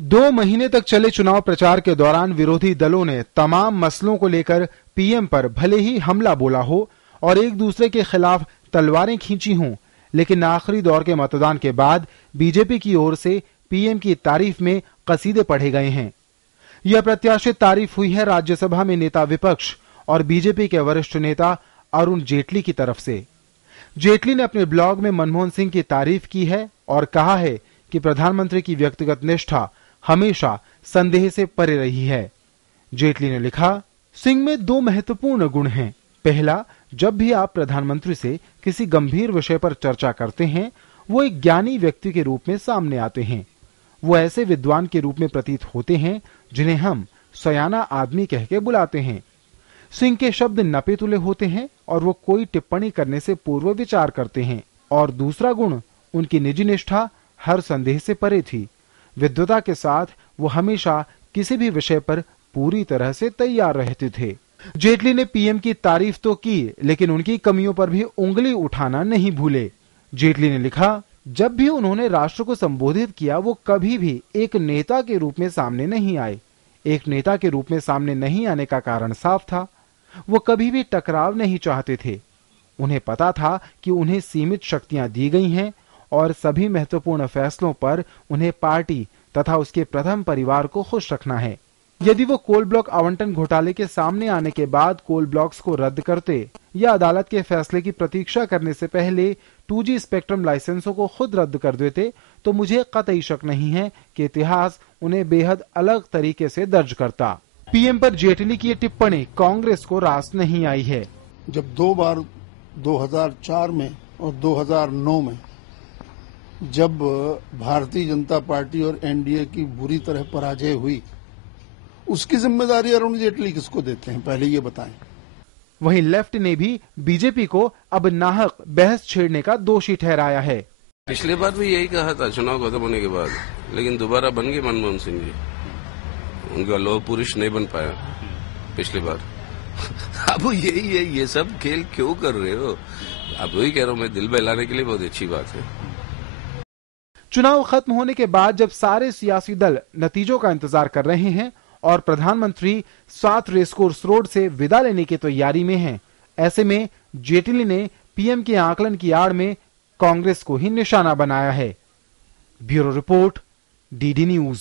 2 महीने तक चले चुनाव प्रचार के दौरान विरोधी दलों ने तमाम मसलों को लेकर पीएम पर भले ही हमला बोला हो और एक दूसरे के खिलाफ तलवारें खींची हों, लेकिन आखिरी दौर के मतदान के बाद बीजेपी की ओर से पीएम की तारीफ में कसीदे पढ़े गए हैं। यह प्रत्याशित तारीफ हुई है राज्यसभा में नेता विपक्ष और बीजेपी के वरिष्ठ नेता अरुण जेटली की तरफ से। जेटली ने अपने ब्लॉग में मनमोहन सिंह की तारीफ की है और कहा है कि प्रधानमंत्री की व्यक्तिगत निष्ठा हमेशा संदेह से परे रही है। जेटली ने लिखा, सिंह में 2 महत्वपूर्ण गुण हैं। पहला, जब भी आप प्रधानमंत्री से किसी गंभीर विषय पर चर्चा करते हैं, वो एक ज्ञानी व्यक्ति के रूप में सामने आते हैं। वो ऐसे विद्वान के रूप में प्रतीत होते हैं जिन्हें हम सयाना आदमी कह के बुलाते हैं। सिंह के शब्द नपे तुले होते हैं और वो कोई टिप्पणी करने से पूर्व विचार करते हैं। और दूसरा गुण, उनकी निजी निष्ठा हर संदेह से परे थी। विद्वता के साथ वो हमेशा किसी भी विषय पर पूरी तरह से तैयार रहते थे। जेटली ने पीएम की तारीफ तो की, लेकिन उनकी कमियों पर भी उंगली उठाना नहीं भूले। जेटली ने लिखा, जब भी उन्होंने राष्ट्र को संबोधित किया, वो कभी भी एक नेता के रूप में सामने नहीं आए। एक नेता के रूप में सामने नहीं आने का कारण साफ था, वो कभी भी टकराव नहीं चाहते थे। उन्हें पता था कि उन्हें सीमित शक्तियां दी गई हैं और सभी महत्वपूर्ण फैसलों पर उन्हें पार्टी तथा उसके प्रथम परिवार को खुश रखना है। यदि वो कोल ब्लॉक आवंटन घोटाले के सामने आने के बाद कोल ब्लॉक्स को रद्द करते या अदालत के फैसले की प्रतीक्षा करने से पहले 2G स्पेक्ट्रम लाइसेंसों को खुद रद्द कर देते, तो मुझे कतई शक नहीं है कि इतिहास उन्हें बेहद अलग तरीके से दर्ज करता। पीएम पर जेटली की ये टिप्पणी कांग्रेस को रास नहीं आई है। जब 2 बार 2004 में और 2009 में जब भारतीय जनता पार्टी और एनडीए की बुरी तरह पराजय हुई, उसकी जिम्मेदारी अरुण जेटली किसको देते हैं, पहले ये बताएं। वहीं लेफ्ट ने भी बीजेपी को अब नाहक बहस छेड़ने का दोषी ठहराया है। पिछली बार भी यही कहा था चुनाव खत्म होने के बाद, लेकिन दोबारा बन गए मनमोहन सिंह जी। उनका लौह पुरुष नहीं बन पाया पिछली बार। अब यही है, ये सब खेल क्यों कर रहे हो? अब वही कह रहा हूँ मैं, दिल बहलाने के लिए बहुत अच्छी बात है। चुनाव खत्म होने के बाद जब सारे सियासी दल नतीजों का इंतजार कर रहे हैं और प्रधानमंत्री 7 रेसकोर्स रोड से विदा लेने की तैयारी में हैं, ऐसे में जेटली ने पीएम के आकलन की आड़ में कांग्रेस को ही निशाना बनाया है। Bureau report, DD news.